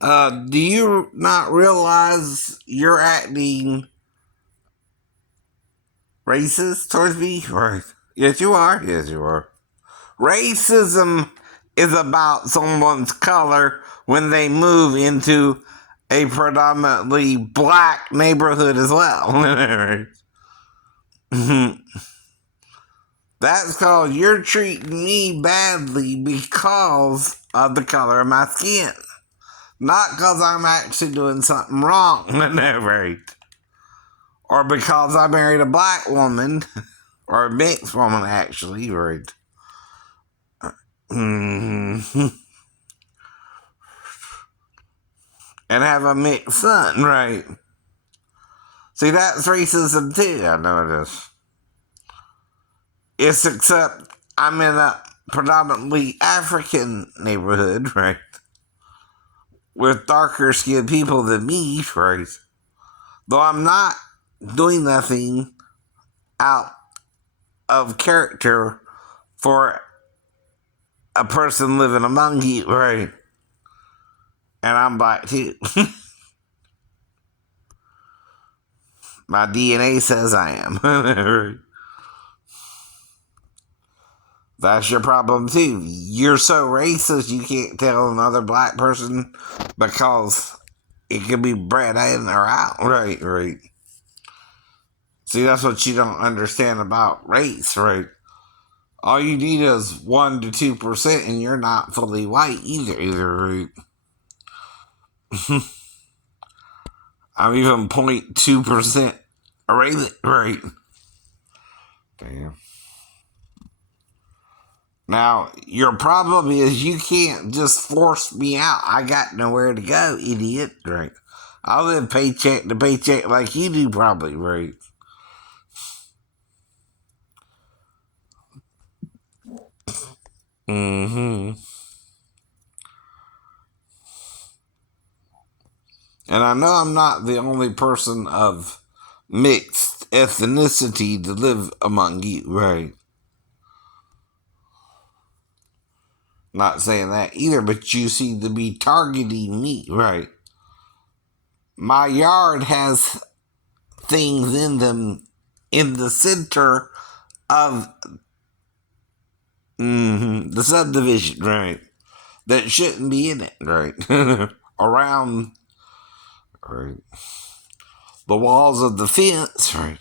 Do you not realize you're acting racist towards me? Right. Yes, you are. Yes, you are. Racism is about someone's color when they move into a predominantly black neighborhood as well. That's called you're treating me badly because of the color of my skin. Not because I'm actually doing something wrong. Right. Or because I married a black woman, or a mixed woman, actually, right? And have a mixed son, right? See, that's racism too. I know it is. It's except I'm in a predominantly African neighborhood, right? With darker skinned people than me, right? Though I'm not doing nothing out of character for a person living among you, right? And I'm black too. My DNA says I am. That's your problem too. You're so racist you can't tell another black person because it could be bred in or out. Right, right. See, that's what you don't understand about race, right? All you need is 1 to 2%, and you're not fully white either, right? I'm even 0.2% right. Damn. Now, your problem is you can't just force me out. I got nowhere to go, idiot. Right. I live paycheck to paycheck like you do, probably, right? Mm-hmm. And I know I'm not the only person of mixed ethnicity to live among you, right? Not saying that either, but you seem to be targeting me, right? My yard has things in them in the center of the subdivision, right? That shouldn't be in it, right? Around, right, the walls of the fence, right?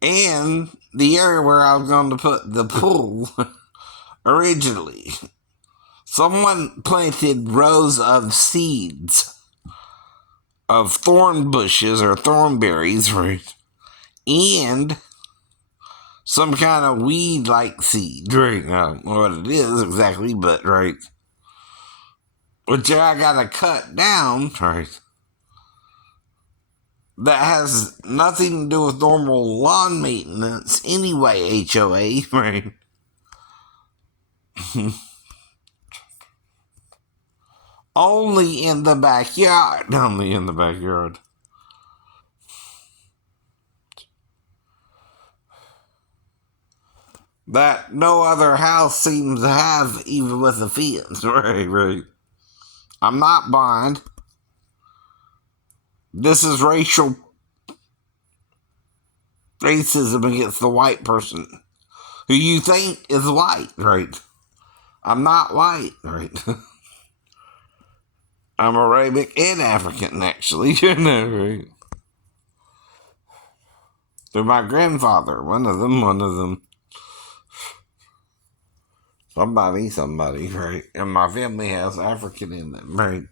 And the area where I was going to put the pool originally. Someone planted rows of seeds of thorn bushes or thornberries, right? And some kind of weed like seed, right? I don't know what it is exactly, but right. Which I gotta cut down, right? That has nothing to do with normal lawn maintenance anyway, HOA, right? Only in the backyard. Only in the backyard. That no other house seems to have, even with a fence. Right, right. I'm not blind. This is racism against the white person who you think is white, right? I'm not white, right? I'm Arabic and African, actually. Right? They're my grandfather. One of them, one of them. Somebody, right? And my family has African in them, right?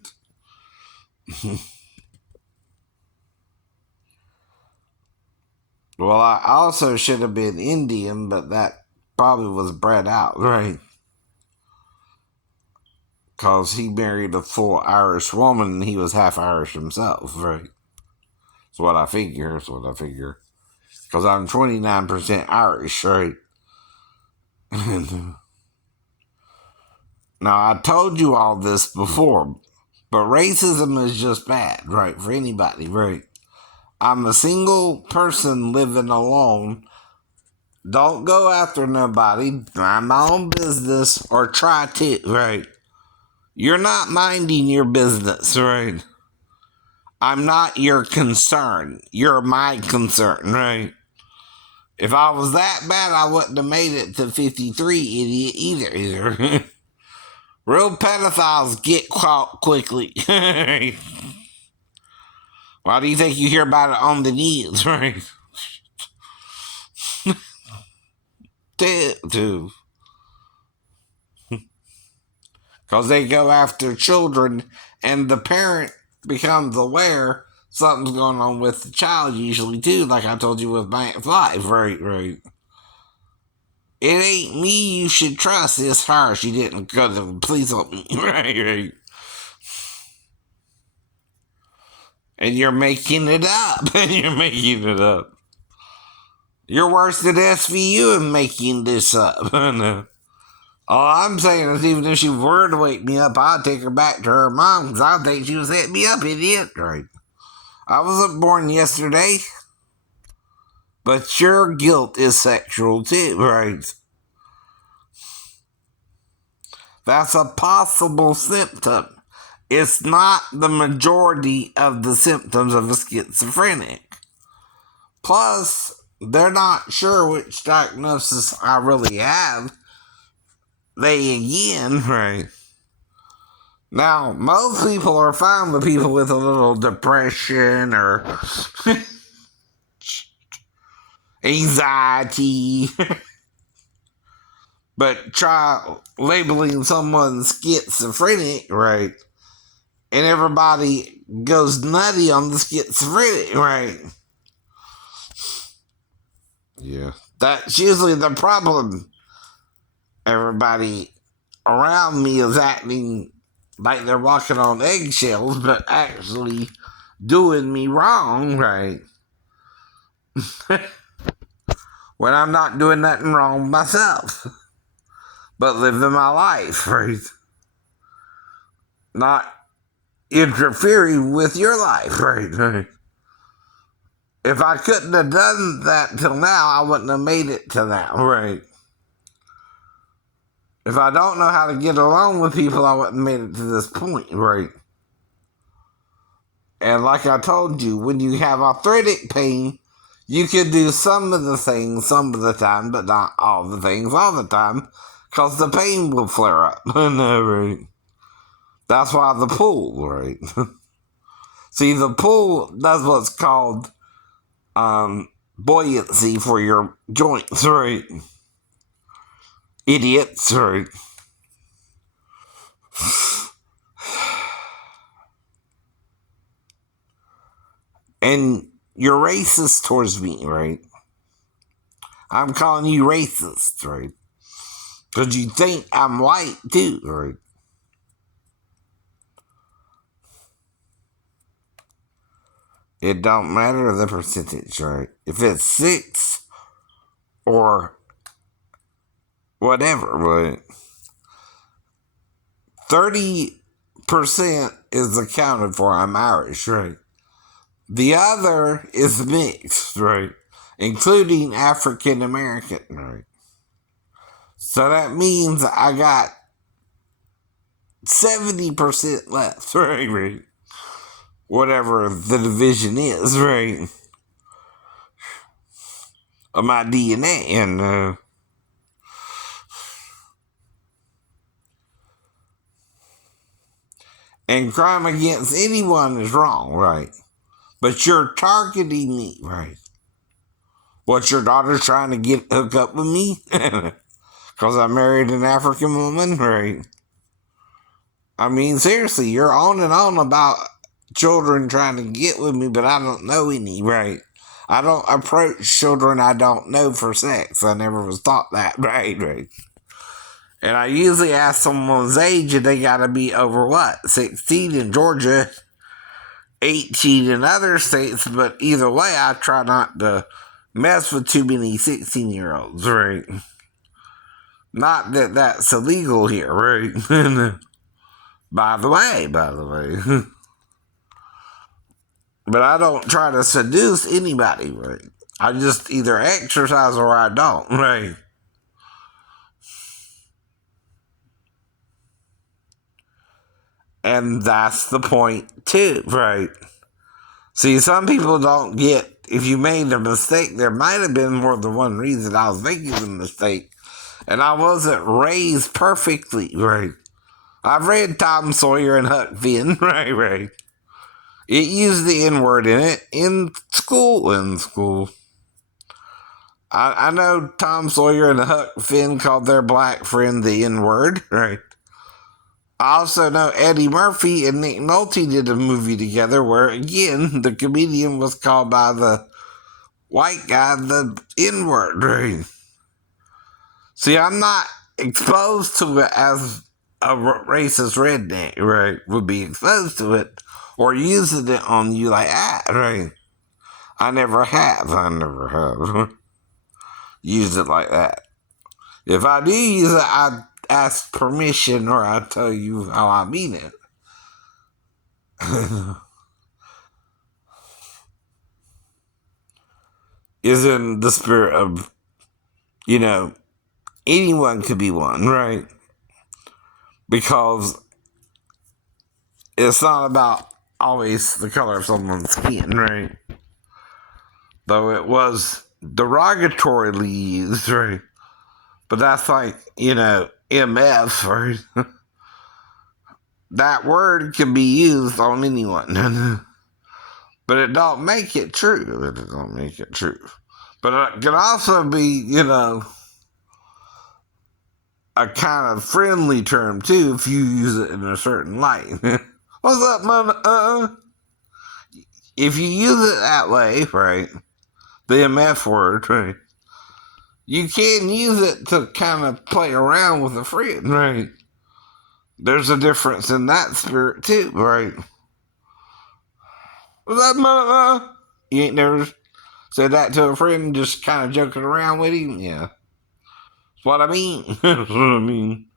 Well, I also should have been Indian, but that probably was bred out, right? Because he married a full Irish woman and he was half Irish himself, right? That's what I figure. That's what I figure. Because I'm 29% Irish, right? Now, I told you all this before, but racism is just bad, right? For anybody, right? I'm a single person living alone. Don't go after nobody. Mind my own business or try to, right? You're not minding your business, right? I'm not your concern. You're my concern, right? If I was that bad, I wouldn't have made it to 53, idiot, either. Real pedophiles get caught quickly. Why do you think you hear about it on the news, right? Dude. Because they go after children, and the parent becomes aware something's going on with the child, usually, too, like I told you with Bank 5, right. It ain't me you should trust, it's her. She didn't go to the police on me, right. And you're making it up. You're worse than SVU in making this up. No. All I'm saying is, even if she were to wake me up, I'd take her back to her mom, because I think she was setting me up, idiot. Right. I wasn't born yesterday, but your guilt is sexual too, right? That's a possible symptom. It's not the majority of the symptoms of a schizophrenic. Plus, they're not sure which diagnosis I really have. They again, right? Now, most people are fine with people with a little depression or anxiety. But try labeling someone schizophrenic, right? And everybody goes nutty on the schizophrenic, right? Yeah. That's usually the problem. Everybody around me is acting like they're walking on eggshells, but actually doing me wrong, right? When I'm not doing nothing wrong myself, but living my life, right? Not interfering with your life, right? If I couldn't have done that till now, I wouldn't have made it to now, right? If I don't know how to get along with people, I wouldn't have made it to this point, right? And like I told you, when you have arthritic pain, you can do some of the things some of the time, but not all the things all the time, because the pain will flare up. No, right? That's why the pool, right? See, the pool does what's called buoyancy for your joints, right? Idiots, right? And you're racist towards me, right? I'm calling you racist, right? Because you think I'm white, too, right? It don't matter the percentage, right? If it's 6 or whatever, right? 30% is accounted for. I'm Irish, right? The other is mixed, right? Including African American, right? So that means I got 70% left, right? Whatever the division is, right? Of my DNA. And crime against anyone is wrong, right? But you're targeting me, right? What, your daughter's trying to get hook up with me? Because I married an African woman, right? I mean, seriously, you're on and on about children trying to get with me, but I don't know any, right? I don't approach children I don't know for sex. I never was taught that, right? And I usually ask someone's age and they gotta be over what? 16 in Georgia, 18 in other states, but either way, I try not to mess with too many 16-year-olds, right? Not that that's illegal here, right? By the way. But I don't try to seduce anybody, right? I just either exercise or I don't, right? And that's the point, too, right? See, some people don't get, if you made a mistake, there might have been more than one reason I was making the mistake. And I wasn't raised perfectly, right? I've read Tom Sawyer and Huck Finn, right. It used the N word in it in school. I know Tom Sawyer and Huck Finn called their black friend the N word, right? I also know Eddie Murphy and Nick Nolte did a movie together where, again, the comedian was called by the white guy the N word, right? See, I'm not exposed to it as a racist redneck, right? Would be exposed to it or using it on you like that, right? I never have used it like that. If I do use it, I ask permission or I tell you how I mean it. Is in the spirit of, anyone could be one, right? Because it's not about always the color of someone's skin, right? Though it was derogatorily used, right? But that's like, MF, right? That word can be used on anyone. But it don't make it true. It don't make it true. But it can also be, a kind of friendly term too if you use it in a certain light. What's up, man? If you use it that way, right? The MF word, right? You can use it to kind of play around with a friend, right? There's a difference in that spirit too, right? What's up, man? You ain't never said that to a friend, just kind of joking around with him? Yeah. That's what I mean. That's what I mean.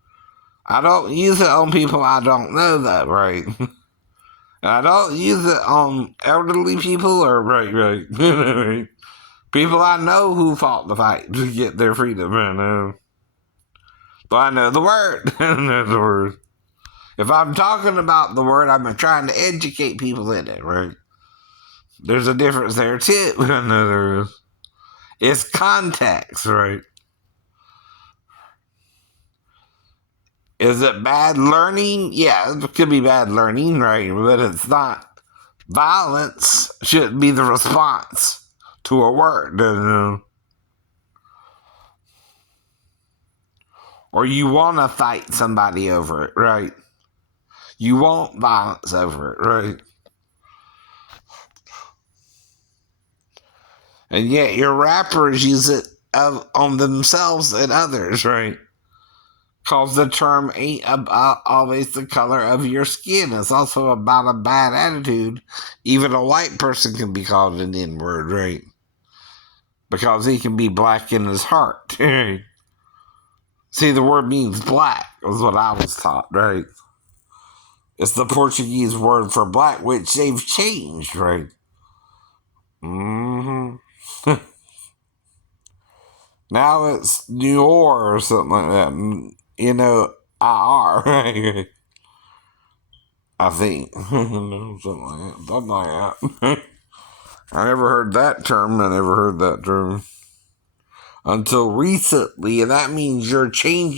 I don't use it on people I don't know, though, right? I don't use it on elderly people or, right. People I know who fought the fight to get their freedom, But I know the word. I know the word. If I'm talking about the word, I'm trying to educate people in it, right? There's a difference there, too. I know there is. It's context, right? Is it bad learning? Yeah, it could be bad learning, right? But it's not. Violence shouldn't be the response to a word, or you want to fight somebody over it, right? You want violence over it, right? And yet your rappers use it on themselves and others, right? Because the term ain't about always the color of your skin. It's also about a bad attitude. Even a white person can be called an N-word, right? Because he can be black in his heart. See, the word means black, is what I was taught, right? It's the Portuguese word for black, which they've changed, right? Mm-hmm. Now it's New or something like that. IR, right? I think. Something like that. I never heard that term until recently, and that means you're changing